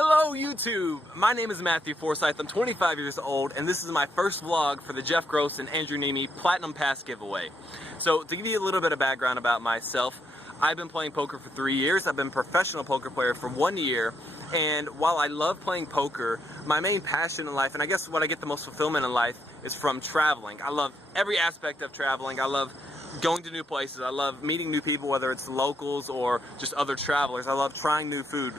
Hello YouTube! My name is Matthew Forsythe. I'm 25 years old and this is my first vlog for the Jeff Gross and Andrew Nemi Platinum Pass giveaway. So to give you a little bit of background about myself, I've been playing poker for 3 years. I've been a professional poker player for 1 year, and while I love playing poker, my main passion in life, and I guess what I get the most fulfillment in life, is from traveling. I love every aspect of traveling. I love going to new places. I love meeting new people, whether it's locals or just other travelers. I love trying new food.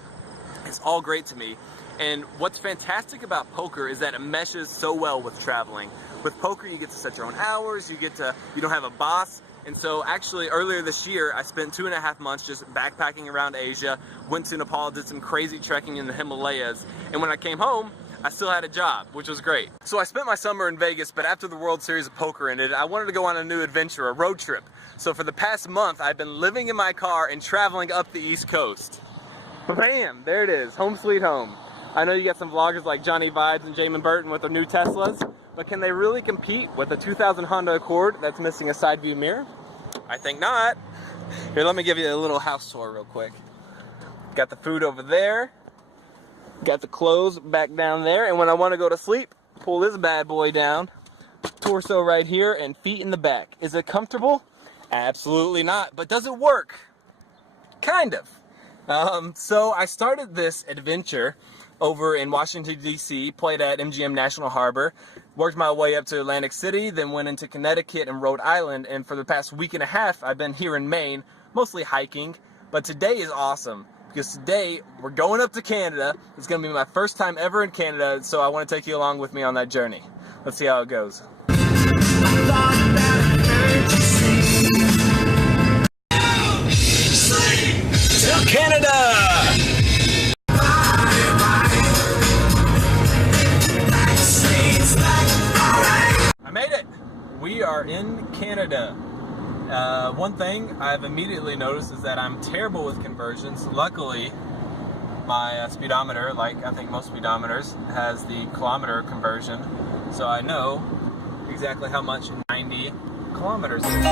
It's all great to me. And what's fantastic about poker is that it meshes so well with traveling. With poker, you get to set your own hours, you don't have a boss. And so actually earlier this year, I spent 2.5 months just backpacking around Asia, went to Nepal, did some crazy trekking in the Himalayas. And when I came home, I still had a job, which was great. So I spent my summer in Vegas, but after the World Series of Poker ended, I wanted to go on a new adventure, a road trip. So for the past month, I've been living in my car and traveling up the East Coast. Bam! There it is, home sweet home. I know you got some vloggers like Johnny Vibes and Jamin Burton with their new Teslas, but can they really compete with a 2000 Honda Accord that's missing a side view mirror? I think not. Here, let me give you a little house tour real quick. Got the food over there, got the clothes back down there, and when I want to go to sleep, pull this bad boy down, torso right here and feet in the back. Is it comfortable? Absolutely not, but does it work? Kind of. So I started this adventure over in Washington, D.C., played at MGM National Harbor, worked my way up to Atlantic City, then went into Connecticut and Rhode Island, and for the past week and a half, I've been here in Maine, mostly hiking. But today is awesome, because today we're going up to Canada. It's going to be my first time ever in Canada, so I want to take you along with me on that journey. Let's see how it goes. Canada! I made it! We are in Canada. One thing I've immediately noticed is that I'm terrible with conversions. Luckily, my speedometer, like I think most speedometers, has the kilometer conversion, so I know exactly how much 90 kilometers is.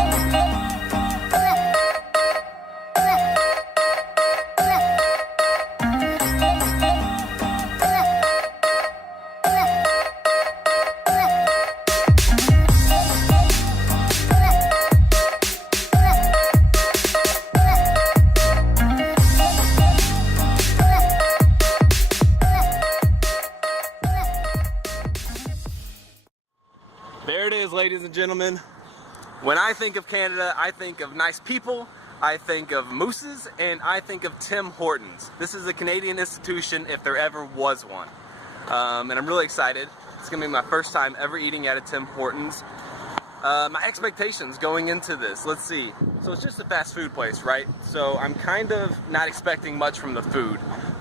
There it is, ladies and gentlemen. When I think of Canada, I think of nice people, I think of mooses, and I think of Tim Hortons. This is a Canadian institution if there ever was one. And I'm really excited. It's gonna be my first time ever eating at a Tim Hortons. My expectations going into this, let's see. So it's just a fast food place, right? So I'm kind of not expecting much from the food,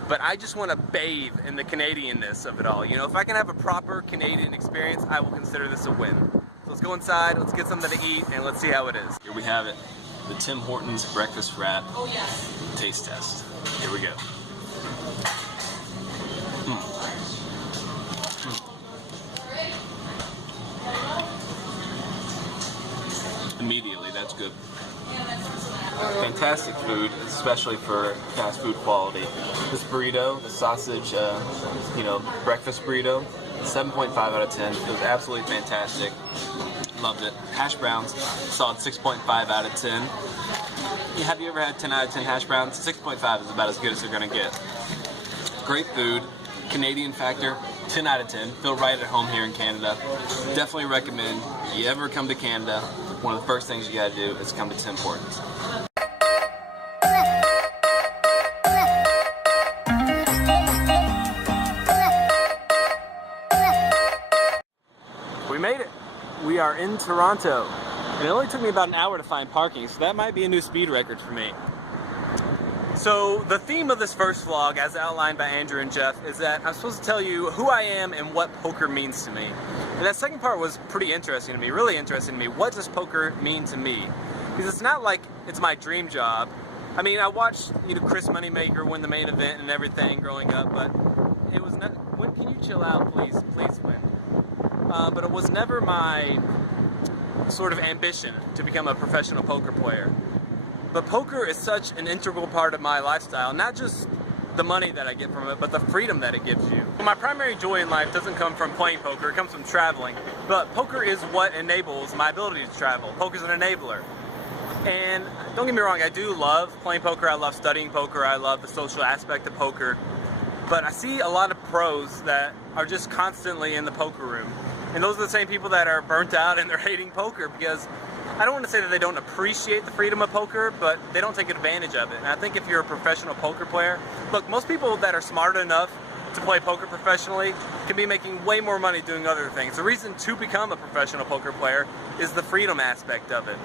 but I just want to bathe in the Canadianness of it all. You know, if I can have a proper Canadian experience, I will consider this a win. So let's go inside, let's get something to eat, and let's see how it is. Here we have it, the Tim Hortons breakfast wrap taste test. Here we go. Immediately, that's good. Fantastic food, especially for fast food quality. This burrito, the sausage, breakfast burrito, 7.5 out of 10. It was absolutely fantastic. Loved it. Hash browns, solid 6.5 out of 10. Have you ever had 10 out of 10 hash browns? 6.5 is about as good as they're gonna get. Great food, Canadian factor, 10 out of 10. Feel right at home here in Canada. Definitely recommend, if you ever come to Canada, one of the first things you gotta do is come to Tim Hortons. We made it. We are in Toronto. And it only took me about an hour to find parking, so that might be a new speed record for me. So the theme of this first vlog, as outlined by Andrew and Jeff, is that I'm supposed to tell you who I am and what poker means to me. And that second part was pretty interesting to me, really interesting to me. What does poker mean to me? Because it's not like it's my dream job. I mean, I watched Chris Moneymaker win the main event and everything growing up, but it was not. When can you chill out, please? Please win. But it was never my sort of ambition to become a professional poker player. But poker is such an integral part of my lifestyle, not just the money that I get from it, but the freedom that it gives you. My primary joy in life doesn't come from playing poker, it comes from traveling. But poker is what enables my ability to travel. Poker's an enabler. And don't get me wrong, I do love playing poker, I love studying poker, I love the social aspect of poker. But I see a lot of pros that are just constantly in the poker room. And those are the same people that are burnt out and they're hating poker, because I don't want to say that they don't appreciate the freedom of poker, but they don't take advantage of it. And I think if you're a professional poker player, look, most people that are smart enough to play poker professionally can be making way more money doing other things. The reason to become a professional poker player is the freedom aspect of it.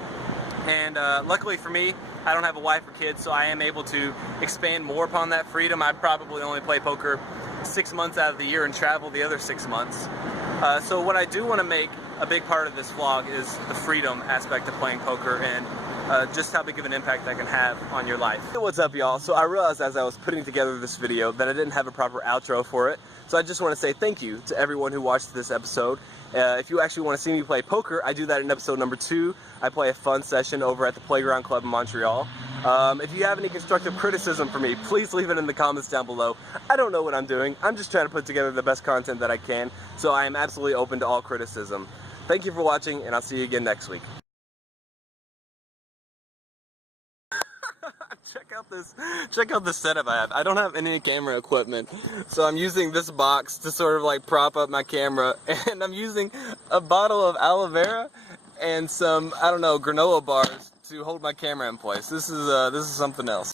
And luckily for me, I don't have a wife or kids, so I am able to expand more upon that freedom. I probably only play poker 6 months out of the year and travel the other 6 months. So what I do want to make a big part of this vlog is the freedom aspect of playing poker and just how big of an impact that can have on your life. Hey, what's up, y'all? So I realized as I was putting together this video that I didn't have a proper outro for it. So I just want to say thank you to everyone who watched this episode. If you actually want to see me play poker, I do that in episode number 2. I play a fun session over at the Playground Club in Montreal. If you have any constructive criticism for me, please leave it in the comments down below. I don't know what I'm doing. I'm just trying to put together the best content that I can, so I am absolutely open to all criticism. Thank you for watching, and I'll see you again next week. Check out this setup I have. I don't have any camera equipment, so I'm using this box to sort of like prop up my camera, and I'm using a bottle of aloe vera and some, I don't know, granola bars to hold my camera in place. This is something else.